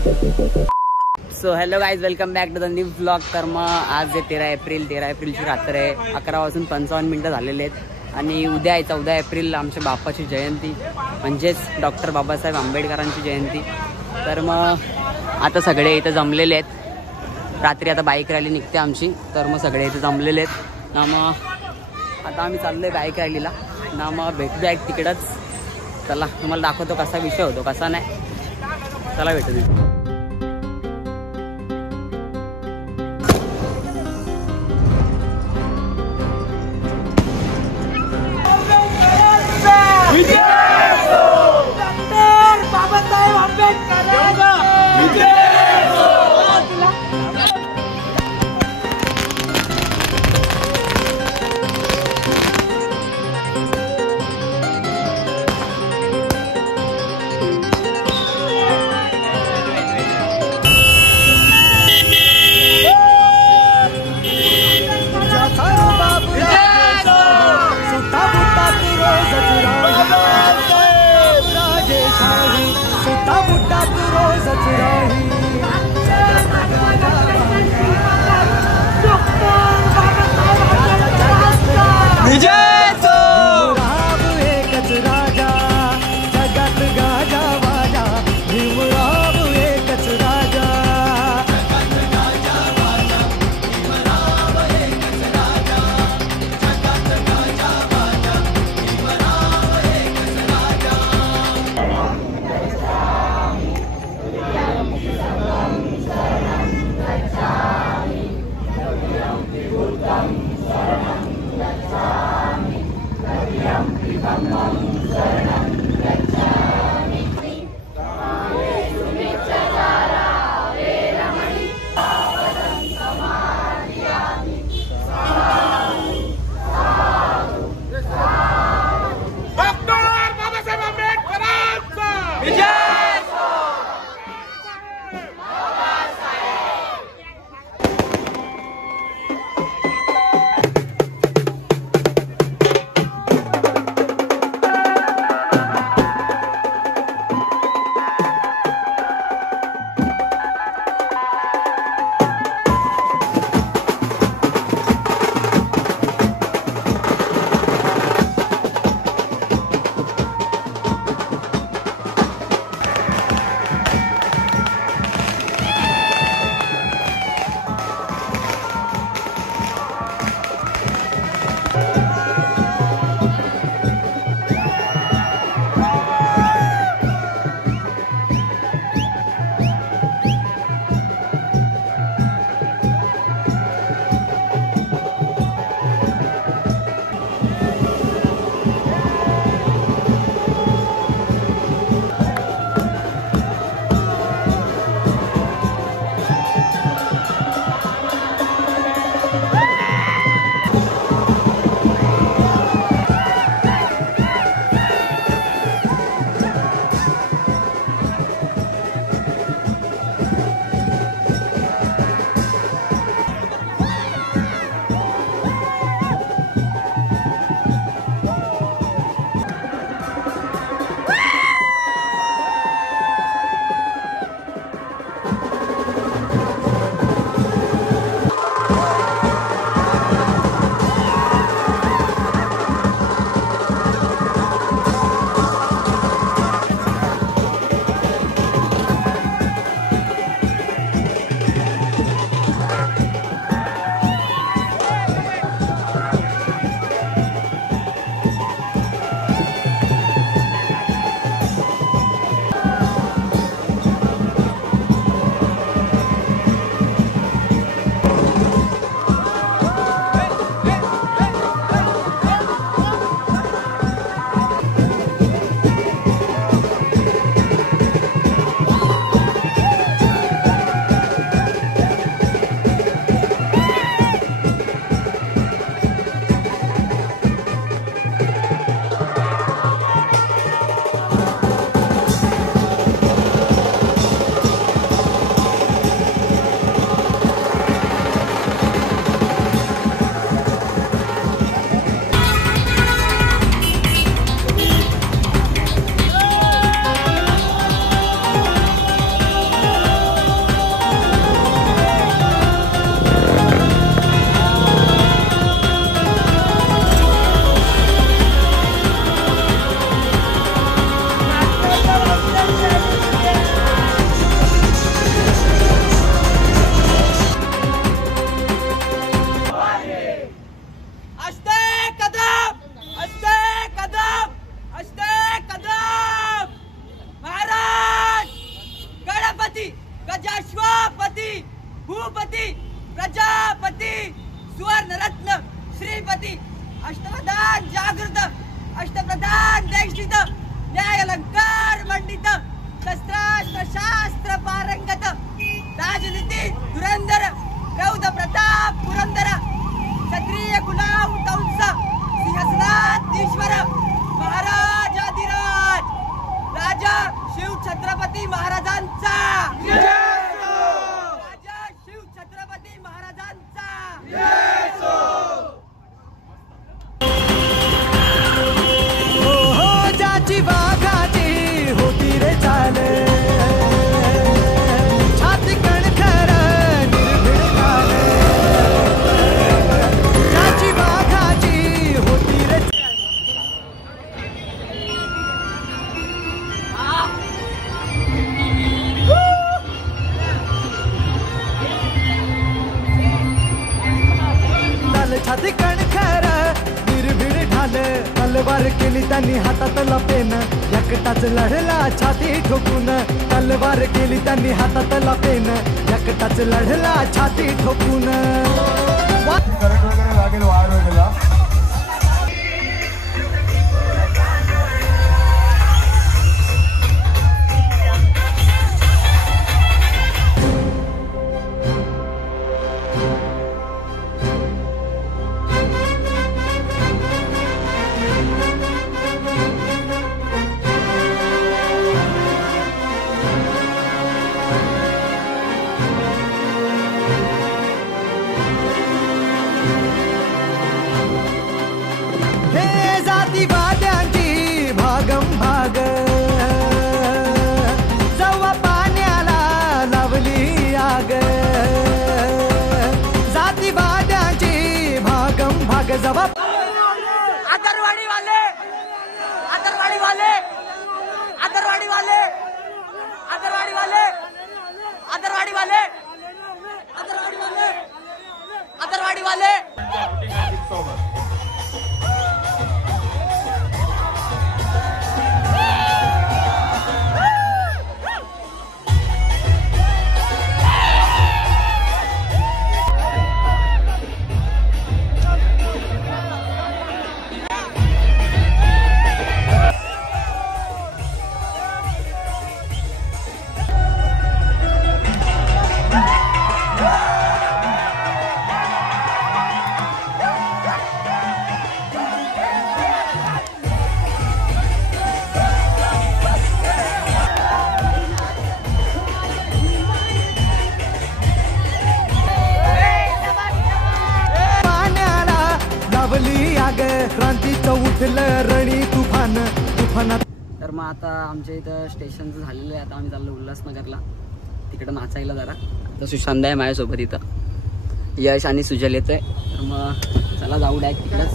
So hello guys, welcome back to the new blog. तर मग आज आहे 13 एप्रिलची रात्र आहे. 11:55 झालेले आहेत आणि उद्या यायचा 14 एप्रिल आमच्या बाप्पाची जयंती, म्हणजेच डॉक्टर बाबासाहेब आंबेडकरांची जयंती. तर मग आता सगळे इथं जमलेले आहेत. रात्री आता बाईक रॅली निघते आमची, तर मग सगळे इथं जमलेले आहेत ना. मग आता आम्ही चाललो आहे बाईक रॅलीला ना. मग भेटूया एक तिकडंच. चला तुम्हाला दाखवतो कसा विषय होतो कसा नाही. चला भेटू. श्रीपती अष्टप्रधान जागृत अष्टप्रधान देशित न्याय अलंकार मंडित शस्त्रास्त्र शास्त्र पारंगत राजनीती धुरंधर प्रौढ प्रताप पुरंदर क्षत्रिय गुलाम कंस सिंहस्नाधीश्वर महाराजाधिराज राजा शिव छत्रपती महाराजांचा राजा शिव छत्रपती महाराजांचा जाची वाघाची होती रे चाले छाती कणखर निर्भीड झाले जाची वाघाची होती रे छाती कणखर निर्भीड ढाले तलवार केली त्यांनी हातातला पेन एकटाच लढला छाती ठोकून तलवार केली त्यांनी हातातला पेन एकटाच लढला छाती ठोकून करंट वगैरे लागेल वायर वगैरे जातीवाद्यांची भागम भाग जवा पाण्याला लावली आग जातीवाद्यांची भागम भाग जवा आदरवाडी वाले आदरवाडी वाले आदरवाडी वाले आदरवाडी वाले आदरवाडी वाले आदरवाडी वाले आदरवाडी वाले क्रांतीचं उठलं रणी तुफान तुफानात. तर मग आता आमच्या इथं स्टेशनचं झालेलं आहे. आता आम्ही चाललो उल्हासनगरला तिकडं नाचायला जरा. आता सुशांत आहे माझ्यासोबत इथं. यश आणि सुजल येतोय. तर मग चला जाऊ डायरेक्ट तिकडंच.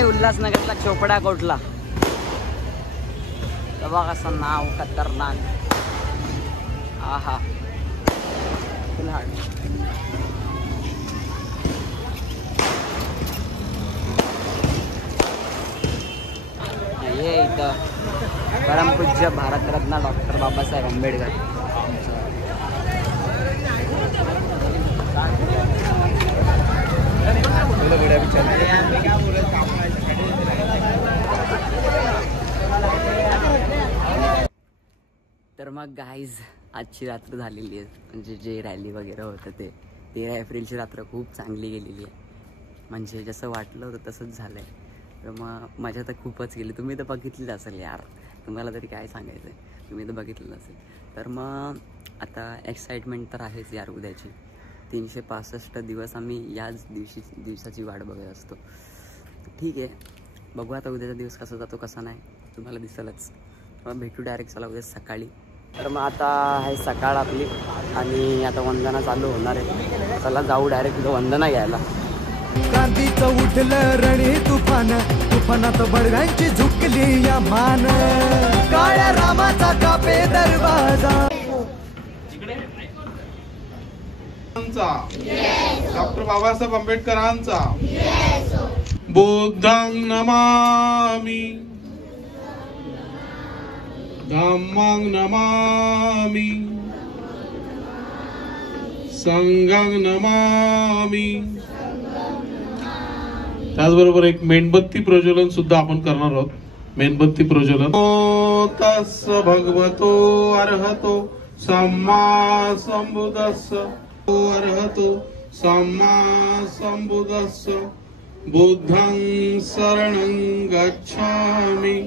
उल्हासनगरला चोपडा कोटला. बघा कसं नाव खतरनाक. आहा ये इथं परमपूज्य भारतरत्न डॉक्टर बाबासाहेब आंबेडकर. तर मग गाईज आजची रात्र झालेली आहे, म्हणजे जे रॅली वगैरे होतं ते 13 एप्रिलची रात्र खूप चांगली गेलेली आहे. म्हणजे जसं वाटलं होतं तसंच झालं आहे. तर मग मजा तर खूपच गेली. तुम्ही तर बघितलीच असेल यार, तुम्हाला तरी काय सांगायचं आहे, तुम्ही तर बघितलं असेल. तर मग आता एक्साइटमेंट तर आहेच यार उद्याची. 365 दिवस आम्ही याच दिवसाची वाट बघत असतो. ठीक आहे, बघू आता उद्याचा दिवस कसा जातो कसा नाही तुम्हाला दिसेलच. मग भेटू डायरेक्ट चला उद्या सकाळी. तर मग आता आहे सकाळ आपली आणि आता वंदना चालू होणार आहे. चला जाऊ डायरेक्ट तिथं वंदना घ्यायला. क्रांतीचं उठलं रणी तुफानात बडव्यांची झुकली या मान. काळ्या रामाचा कापे दरवाजा. डॉक्टर बाबासाहेब आंबेडकरांचा बुद्धं नमामि धम्मं नमामि संघं नमामि. त्याचबरोबर एक मेणबत्ती प्रज्वलन सुद्धा आपण करणार आहोत. मेणबत्ती प्रज्वलन. तस्स भगवतो अर्हतो सम्मा संबुद्धस्स. अर्हतो सम्मा संबुद्धस्स. बुद्धं शरणं गच्छामि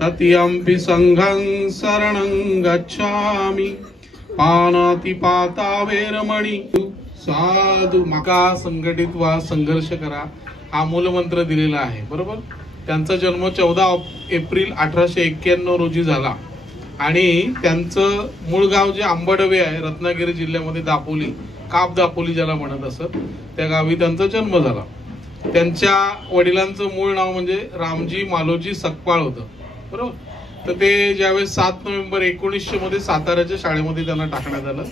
तत्यंपि संघं शरणं गच्छामि. पानातिपाता वेरमणी साधू मका संघटित व्हा संघर्ष करा हा मूलमंत्र दिलेला आहे. बरोबर. त्यांचा जन्म 14 एप्रिल 1891 रोजी झाला आणि त्यांचं मूळ गाव जे आंबडवे आहे रत्नागिरी जिल्ह्यामध्ये दापोली, काप दापोली ज्याला म्हणत असत, त्या गावी त्यांचा जन्म झाला. त्यांच्या वडिलांचं मूळ नाव म्हणजे रामजी मालोजी सकपाळ होतं. बरोबर. तर ते ज्यावेळेस 7 नोव्हेंबर 1900 मध्ये साताऱ्याच्या शाळेमध्ये त्यांना टाकण्यात आलं.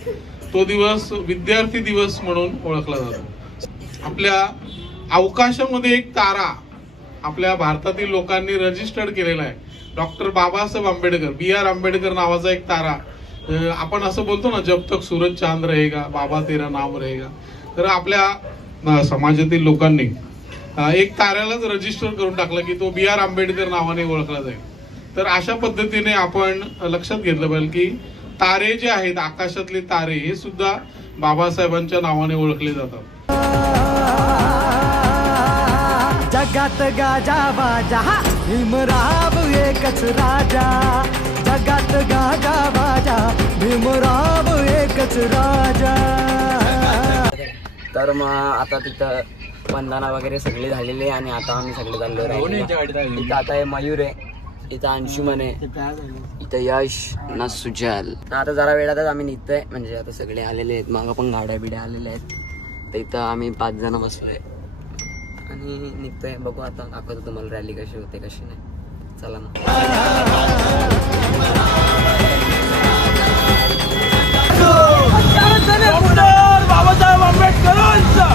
तो दिवस विद्यार्थी दिवस म्हणून ओळखला जातो. आपल्या अवकाशामध्ये एक तारा आपल्या भारतातील लोकांनी रजिस्टर्ड केलेला आहे. डॉक्टर बाबासाहेब आंबेडकर, BR आंबेडकर नावाचा एक तारा. आपण असं बोलतो ना, जब तक सूरज चांद रहेगा बाबा तेरा नाम रहेगा. तर आपल्या समाजातील लोकांनी एक ताऱ्यालाच रजिस्टर करून टाकलं की तो BR आंबेडकर नावाने ओळखला जाईल. तर अशा पद्धतीने आपण लक्षात घेतलं पाहिजे की तारे जे आहेत, आकाशातले तारे, हे सुद्धा बाबासाहेबांच्या नावाने ओळखले जातात. जगात गाजा बाजा भीमराव एकच राजा. जगात गाजा बाजा भीमराव एकच राजा. तर मग आता तिथं वंदना वगैरे सगळे झालेले आणि आता आम्ही सगळे चाललो. इथं आता हे मयूर आहे, इथं अंशुमन आहे, इथं यश ना सुजल. आता जरा वेळातच आम्ही निघतोय, म्हणजे आता सगळे आलेले आहेत. मागं पण गाड्या बिड्या आलेल्या आहेत. तर इथं आम्ही 5 जण बसलोय आणि निघतोय. बघू आता, दाखवतो तुम्हाला रॅली कशी होते कशी नाही. चला मग. बाबासाहेब आंबेडकरांचा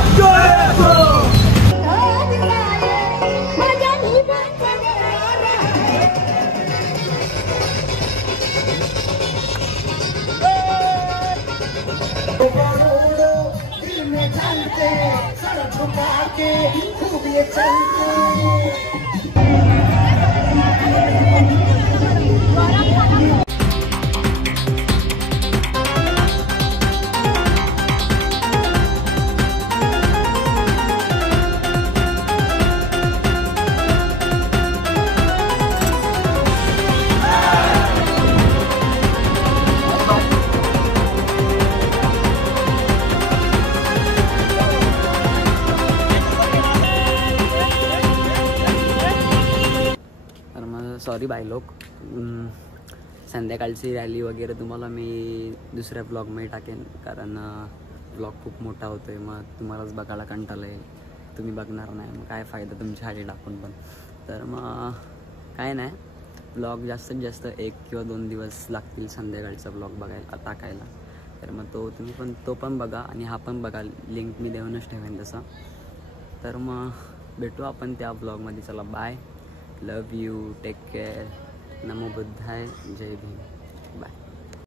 सॉरी बाय लोक. संध्याकाळची रॅली वगैरे तुम्हाला मी दुसऱ्या ब्लॉगमध्ये टाकेन, कारण ब्लॉग खूप मोठा होतो आहे. मग तुम्हालाच बघायला कंटाळा येईल, तुम्ही बघणार नाही, मग काय फायदा तुमच्यासाठी टाकून पण. तर मग काय नाही, ब्लॉग जास्तीत जास्त 1 किंवा 2 दिवस लागतील संध्याकाळचा ब्लॉग बघायला टाकायला. तर मग तुम्ही तो पण बघा आणि हा पण बघा, लिंक मी देऊनच ठेवेन तसं. तर मग भेटू आपण त्या ब्लॉगमध्ये. चला bye, love you, take care, नमो बुद्धाय, जय भीम, बाय.